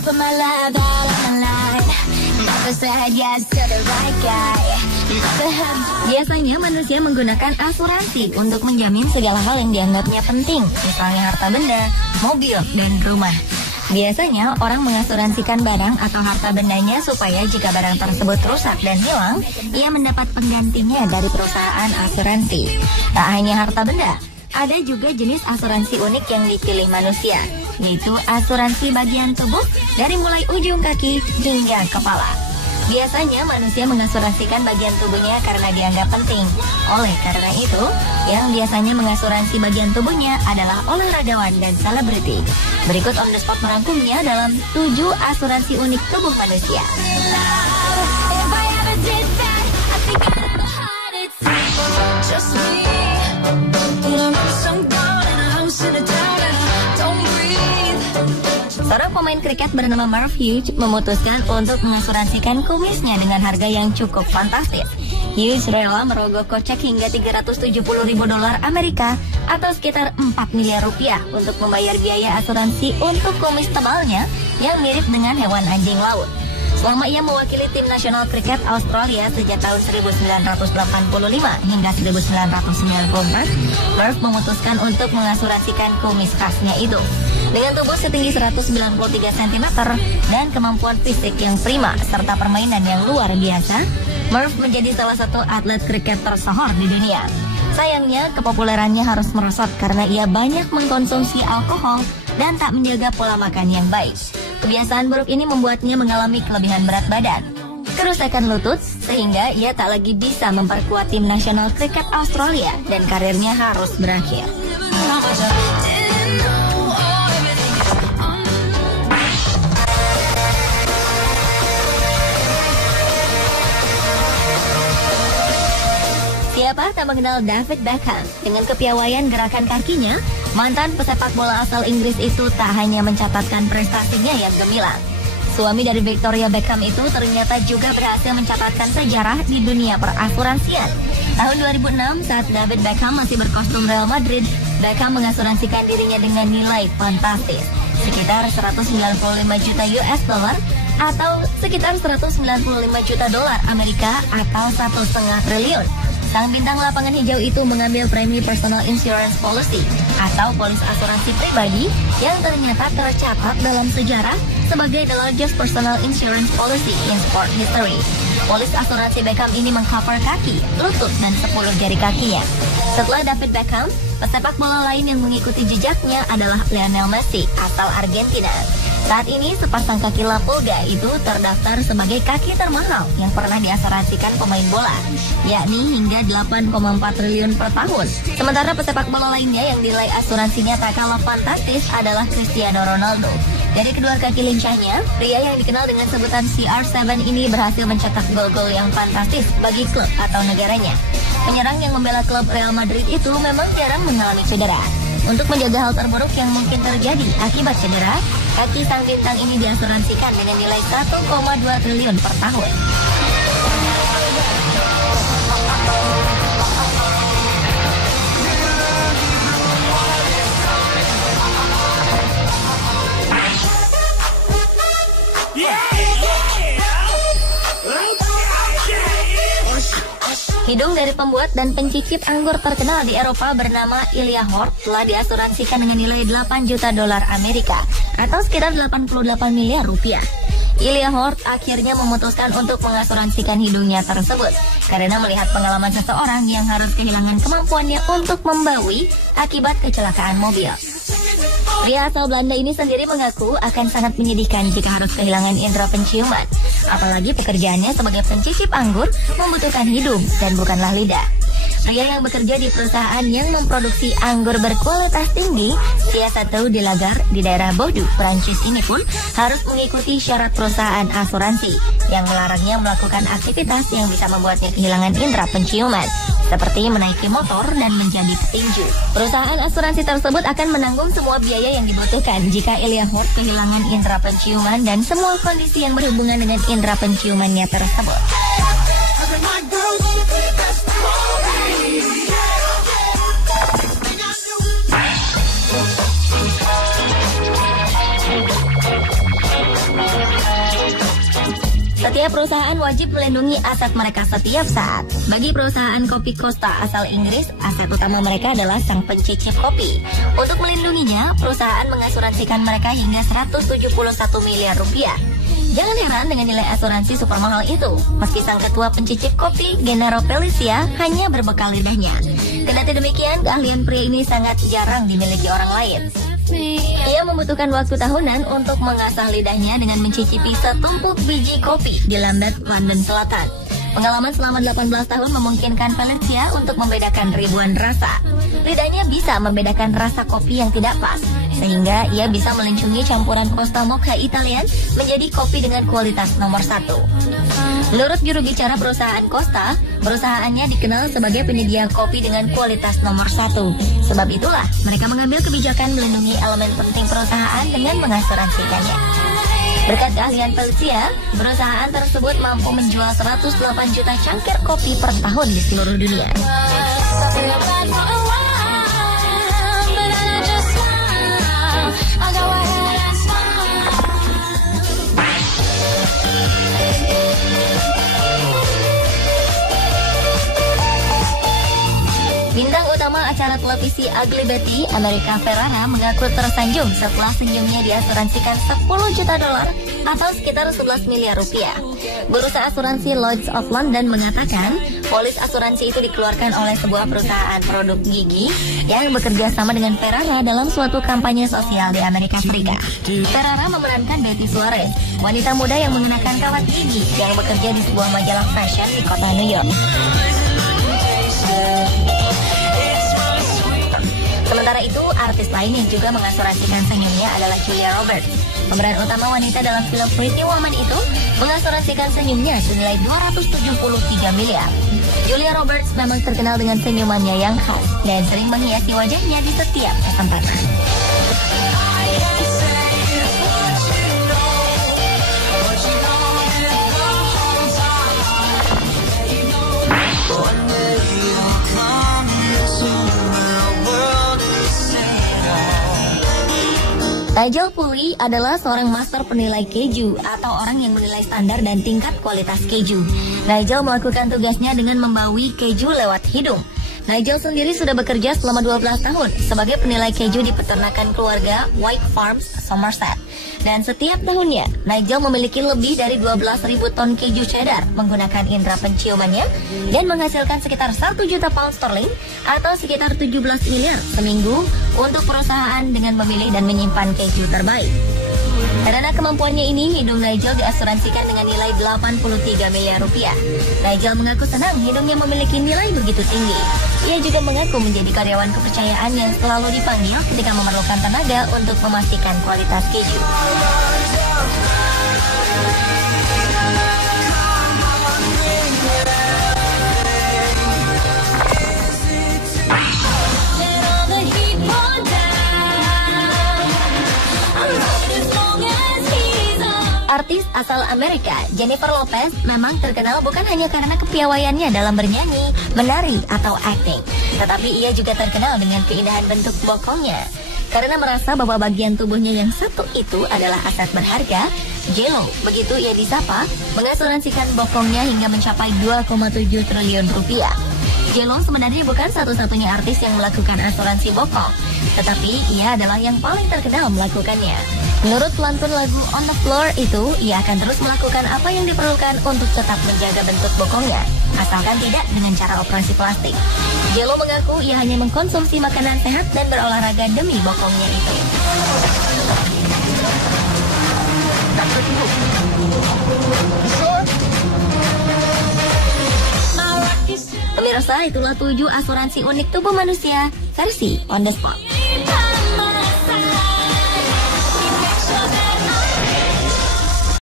put my love all on the line. Never said yes to the right guy. Biasanya manusia menggunakan asuransi untuk menjamin segala hal yang dianggapnya penting, misalnya harta benda, mobil, dan rumah. Biasanya orang mengasuransikan barang atau harta bendanya supaya jika barang tersebut rusak dan hilang, ia mendapat penggantinya dari perusahaan asuransi. Tak hanya harta benda, ada juga jenis asuransi unik yang dipilih manusia, yaitu asuransi bagian tubuh dari mulai ujung kaki hingga kepala. Biasanya manusia mengasuransikan bagian tubuhnya karena dianggap penting. Oleh karena itu, yang biasanya mengasuransi bagian tubuhnya adalah olahragawan dan selebriti. Berikut On The Spot merangkumnya dalam 7 asuransi unik tubuh manusia. Seorang pemain kriket bernama Marv Hughes memutuskan untuk mengasuransikan kumisnya dengan harga yang cukup fantastis. Hughes rela merogoh kocek hingga $370.000 Amerika atau sekitar 4 miliar rupiah untuk membayar biaya asuransi untuk kumis tebalnya yang mirip dengan hewan anjing laut. Selama ia mewakili tim nasional kriket Australia sejak tahun 1985 hingga 1994, Marv memutuskan untuk mengasuransikan kumis khasnya itu. Dengan tubuh setinggi 193 cm dan kemampuan fisik yang prima serta permainan yang luar biasa, Marv menjadi salah satu atlet kriket tersohor di dunia. Sayangnya, kepopulerannya harus merosot karena ia banyak mengkonsumsi alkohol dan tak menjaga pola makan yang baik. Kebiasaan buruk ini membuatnya mengalami kelebihan berat badan, kerusakan lutut, sehingga ia tak lagi bisa memperkuat tim nasional kriket Australia dan karirnya harus berakhir. Siapa tak mengenal David Beckham? Dengan kepiawaian gerakan kakinya, mantan pesepak bola asal Inggris itu tak hanya mencatatkan prestasinya yang gemilang. Suami dari Victoria Beckham itu ternyata juga berhasil mencatatkan sejarah di dunia perasuransian. Tahun 2006, saat David Beckham masih berkostum Real Madrid, Beckham mengasuransikan dirinya dengan nilai fantastis, sekitar 195 juta US dollar atau sekitar 195 juta dolar Amerika atau 1,5 triliun. Sang bintang lapangan hijau itu mengambil premi personal insurance policy atau polis asuransi pribadi yang ternyata tercatat dalam sejarah sebagai the largest personal insurance policy in sport history. Polis asuransi Beckham ini mengcover kaki, lutut, dan 10 jari kakinya. Setelah David Beckham, pesepak bola lain yang mengikuti jejaknya adalah Lionel Messi asal Argentina. Saat ini sepasang kaki Lapolga itu terdaftar sebagai kaki termahal yang pernah diasuransikan pemain bola, yakni hingga 8,4 triliun per tahun. Sementara pesepak bola lainnya yang nilai asuransinya tak kalah fantastis adalah Cristiano Ronaldo. Dari kedua kaki lincahnya, pria yang dikenal dengan sebutan CR7 ini berhasil mencetak gol-gol yang fantastis bagi klub atau negaranya. Penyerang yang membela klub Real Madrid itu memang jarang mengalami cedera. Untuk menjaga hal terburuk yang mungkin terjadi akibat cedera, kaki sang bintang ini diasuransikan dengan nilai 1,2 triliun per tahun. Hidung dari pembuat dan pencicip anggur terkenal di Eropa bernama Ilya Hort telah diasuransikan dengan nilai 8 juta dolar Amerika atau sekitar 88 miliar rupiah. Ilya Hort akhirnya memutuskan untuk mengasuransikan hidungnya tersebut karena melihat pengalaman seseorang yang harus kehilangan kemampuannya untuk membawi akibat kecelakaan mobil. Pria asal Belanda ini sendiri mengaku akan sangat menyedihkan jika harus kehilangan indera penciuman. Apalagi pekerjaannya sebagai pencicip anggur membutuhkan hidung dan bukanlah lidah. Pria yang bekerja di perusahaan yang memproduksi anggur berkualitas tinggi, Siasatu de Lagar di daerah Bordeaux, Prancis ini pun harus mengikuti syarat perusahaan asuransi yang melarangnya melakukan aktivitas yang bisa membuatnya kehilangan indera penciuman, seperti menaiki motor dan menjadi petinju. Perusahaan asuransi tersebut akan menanggung semua biaya yang dibutuhkan jika Ilya Hort kehilangan indera penciuman dan semua kondisi yang berhubungan dengan indera penciumannya tersebut. Setiap perusahaan wajib melindungi aset mereka setiap saat. Bagi perusahaan kopi Costa asal Inggris, aset utama mereka adalah sang pencicip kopi. Untuk melindunginya, perusahaan mengasuransikan mereka hingga 171 miliar rupiah. Jangan heran dengan nilai asuransi super mahal itu, meski sang ketua pencicip kopi, Gennaro Felicia, hanya berbekal lidahnya. Kendati demikian, keahlian pria ini sangat jarang dimiliki orang lain. Ia membutuhkan waktu tahunan untuk mengasah lidahnya dengan mencicipi setumpuk biji kopi di Lambeth, London Selatan. Pengalaman selama 18 tahun memungkinkan Felicia untuk membedakan ribuan rasa. Lidahnya bisa membedakan rasa kopi yang tidak pas, sehingga ia bisa melencungi campuran Costa Mocha Italian menjadi kopi dengan kualitas nomor 1. Menurut juru bicara perusahaan Costa, perusahaannya dikenal sebagai penyedia kopi dengan kualitas nomor 1. Sebab itulah mereka mengambil kebijakan melindungi elemen penting perusahaan dengan mengasuransikannya. Berkat keahlian Felicia, perusahaan tersebut mampu menjual 108 juta cangkir kopi per tahun di seluruh dunia. Bintang utama acara televisi Ugly Betty, Amerika Ferrara, mengaku tersanjung setelah senyumnya diasuransikan 10 juta dolar atau sekitar 11 miliar rupiah. Bursa asuransi Lloyd's of London mengatakan polis asuransi itu dikeluarkan oleh sebuah perusahaan produk gigi yang bekerja sama dengan Ferrara dalam suatu kampanye sosial di Amerika Serikat. Ferrara memerankan Betty Suarez, wanita muda yang mengenakan kawat gigi yang bekerja di sebuah majalah fashion di kota New York. Sementara itu, artis lain yang juga mengasuransikan senyumnya adalah Julia Roberts. Pemeran utama wanita dalam film Pretty Woman itu mengasuransikan senyumnya senilai 273 miliar. Julia Roberts memang terkenal dengan senyumannya yang khas dan sering menghiasi wajahnya di setiap kesempatan. Nigel Puri adalah seorang master penilai keju atau orang yang menilai standar dan tingkat kualitas keju. Nigel melakukan tugasnya dengan membawi keju lewat hidung. Nigel sendiri sudah bekerja selama 12 tahun sebagai penilai keju di peternakan keluarga White Farms, Somerset. Dan setiap tahunnya, Nigel memiliki lebih dari 12.000 ton keju cheddar menggunakan indera penciumannya dan menghasilkan sekitar 1 juta pound sterling atau sekitar 17 miliar seminggu untuk perusahaan dengan memilih dan menyimpan keju terbaik. Karena kemampuannya ini, hidung Nigel diasuransikan dengan nilai 83 miliar rupiah. Nigel mengaku senang hidungnya memiliki nilai begitu tinggi. Ia juga mengaku menjadi karyawan kepercayaan yang selalu dipanggil ketika memerlukan tenaga untuk memastikan kualitas keju. Artis asal Amerika, Jennifer Lopez, memang terkenal bukan hanya karena kepiawaiannya dalam bernyanyi, menari, atau akting. Tetapi ia juga terkenal dengan keindahan bentuk bokongnya. Karena merasa bahwa bagian tubuhnya yang satu itu adalah aset berharga, J.Lo, begitu ia disapa, mengasuransikan bokongnya hingga mencapai 2,7 triliun rupiah. J.Lo sebenarnya bukan satu-satunya artis yang melakukan asuransi bokong, tetapi ia adalah yang paling terkenal melakukannya. Menurut pelantun lagu On the Floor itu, ia akan terus melakukan apa yang diperlukan untuk tetap menjaga bentuk bokongnya, asalkan tidak dengan cara operasi plastik. J.Lo mengaku ia hanya mengkonsumsi makanan sehat dan berolahraga demi bokongnya itu. Pemirsa, itulah 7 asuransi unik tubuh manusia versi On The Spot.